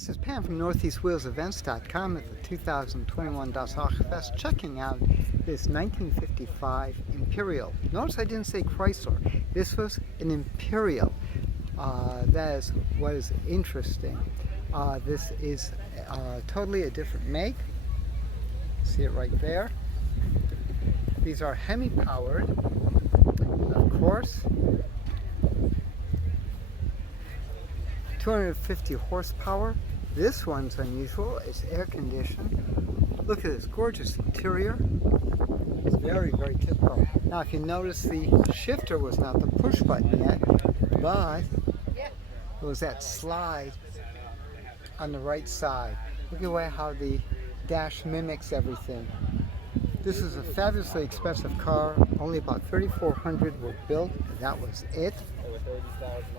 This is Pam from NortheastWheelsEvents.com at the 2021 Das Fest, checking out this 1955 Imperial. Notice I didn't say Chrysler. This was an Imperial. That is what is interesting. This is totally a different make. See it right there. These are Hemi powered, of course. 250 horsepower. This one's unusual. It's air conditioned. Look at this gorgeous interior. It's very, very typical. Now, if you notice, the shifter was not the push button yet, but it was that slide on the right side. Look at the way how the dash mimics everything. This is a fabulously expensive car. Only about 3,400 were built. That was it.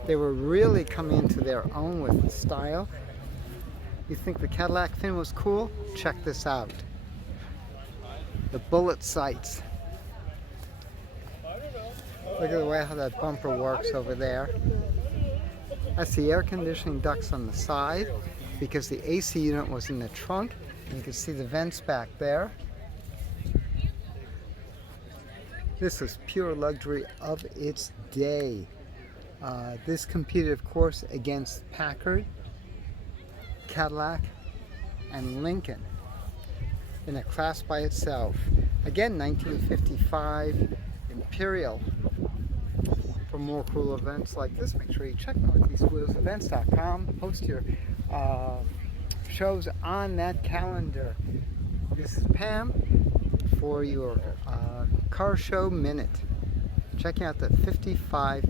They were really coming into their own with the style. You think the Cadillac fin was cool? Check this out. The bullet sights. Look at the way how that bumper works over there. That's the air conditioning ducts on the side because the AC unit was in the trunk. And you can see the vents back there. This was pure luxury of its day. This competed, of course, against Packard, Cadillac, and Lincoln in a class by itself. Again, 1955 Imperial. For more cool events like this, make sure you check NortheastWheelsEvents.com. Post your shows on that calendar. This is Pam for your Car Show Minute. Checking out the 55